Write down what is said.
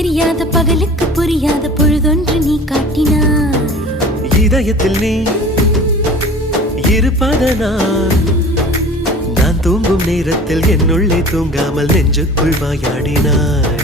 தெரியாத பகலுக்கு புரியாத பொழுதொன்று நீ காட்டினாய். இதயத்தில் நீ இருப்பதனால் நான் தூங்கும் நேரத்தில் என்னுள்ளே தூங்காமல் நெஞ்சுக்குள் வாயாடினாய்.